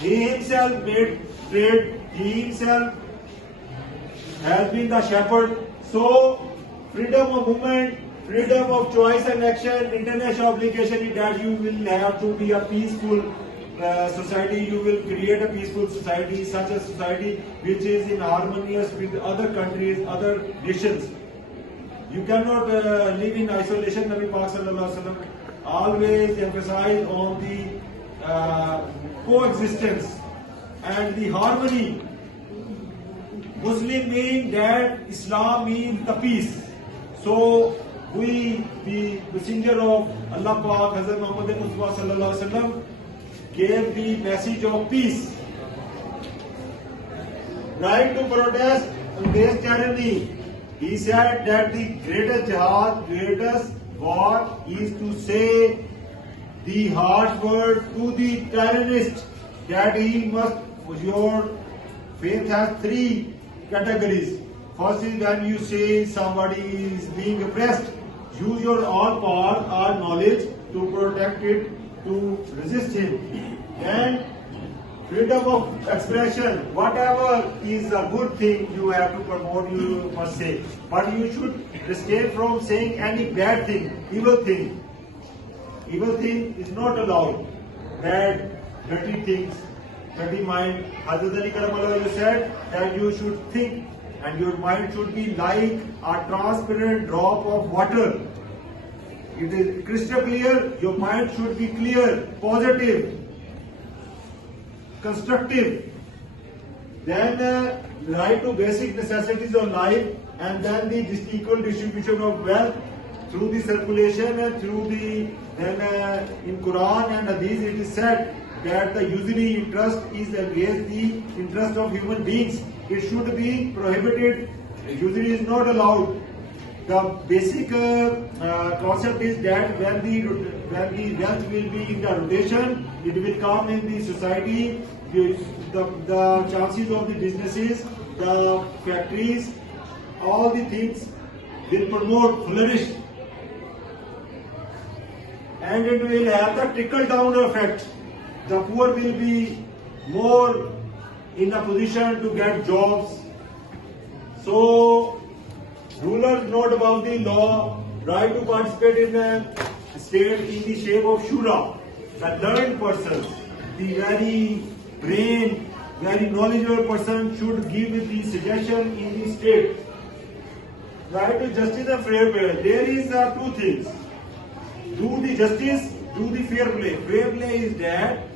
He himself made trade. He himself has been the shepherd. So, freedom of movement, freedom of choice and action, international obligation is that you will have to be a peaceful society. You will create a peaceful society, such a society which is in harmonious with other countries, other nations. You cannot live in isolation. Nabi Pak Sallallahu Alaihi Wasallam always emphasize on the coexistence and the harmony. Muslim mean that Islam means the peace. So we, the messenger of Allah Pak, Hazrat Muhammad Mustafa Sallallahu Alaihi Wasallam, gave the message of peace. Right to protest against tyranny. He said that the greatest jihad, greatest war is to say the harsh word to the tyrannist that he must, your faith has three categories. First is when you say somebody is being oppressed, use your all power or knowledge to protect it, to resist him. And freedom of expression, whatever is a good thing you have to promote, you must say. But you should refrain from saying any bad thing, evil thing. Evil thing is not allowed. Bad, dirty things, dirty mind. Hazrat Ali Karamallah said that you should think and your mind should be like a transparent drop of water. It is crystal clear, your mind should be clear, positive, constructive. Then right to basic necessities of life, and then the equal distribution of wealth through the circulation and through the, then in Quran and Hadith it is said that the usury interest is against the interest of human beings. It should be prohibited. Usury is not allowed. The basic concept is that when the wealth will be in the rotation, it will come in the society. The chances of the businesses, the factories, all the things will promote, flourish, and it will have the trickle down effect. The poor will be more in a position to get jobs. So, rulers note about the law, right to participate in the state in the shape of shura. The learned persons, the very brain, very knowledgeable person should give the suggestion in the state. Right to justice and fair play. There is two things. Do the justice, do the fair play. Fair play is that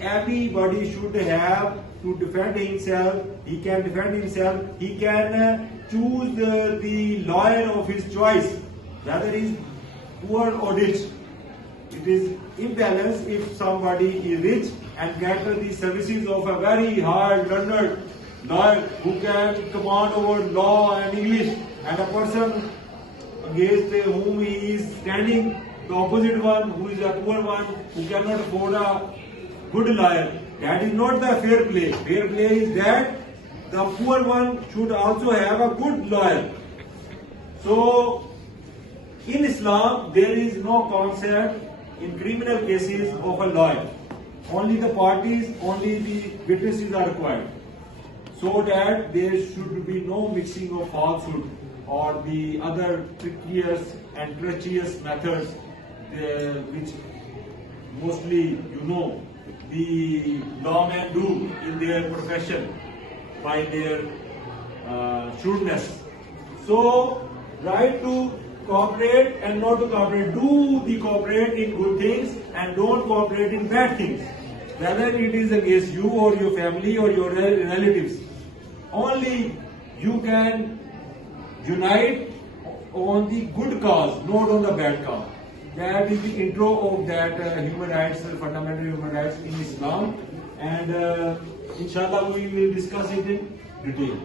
everybody should have to defend himself. He can defend himself. He can choose the lawyer of his choice, whether he is poor or rich. It is imbalance if somebody is rich and get the services of a very hard learned lawyer who can command over law and English, and a person against whom he is standing, the opposite one, who is a poor one, who cannot afford a good lawyer. That is not the fair play. Fair play is that the poor one should also have a good lawyer. So, in Islam, there is no concept in criminal cases of a lawyer. Only the parties, only the witnesses are required. So that there should be no mixing of falsehood or the other trickiest and treacherous methods which mostly the lawmen do in their profession by their shrewdness. So, right to cooperate and not to cooperate. Do the cooperate in good things and don't cooperate in bad things. Whether it is against you or your family or your relatives. Only you can unite on the good cause, not on the bad cause. That is the intro of that human rights, fundamental human rights in Islam, and inshallah we will discuss it in detail.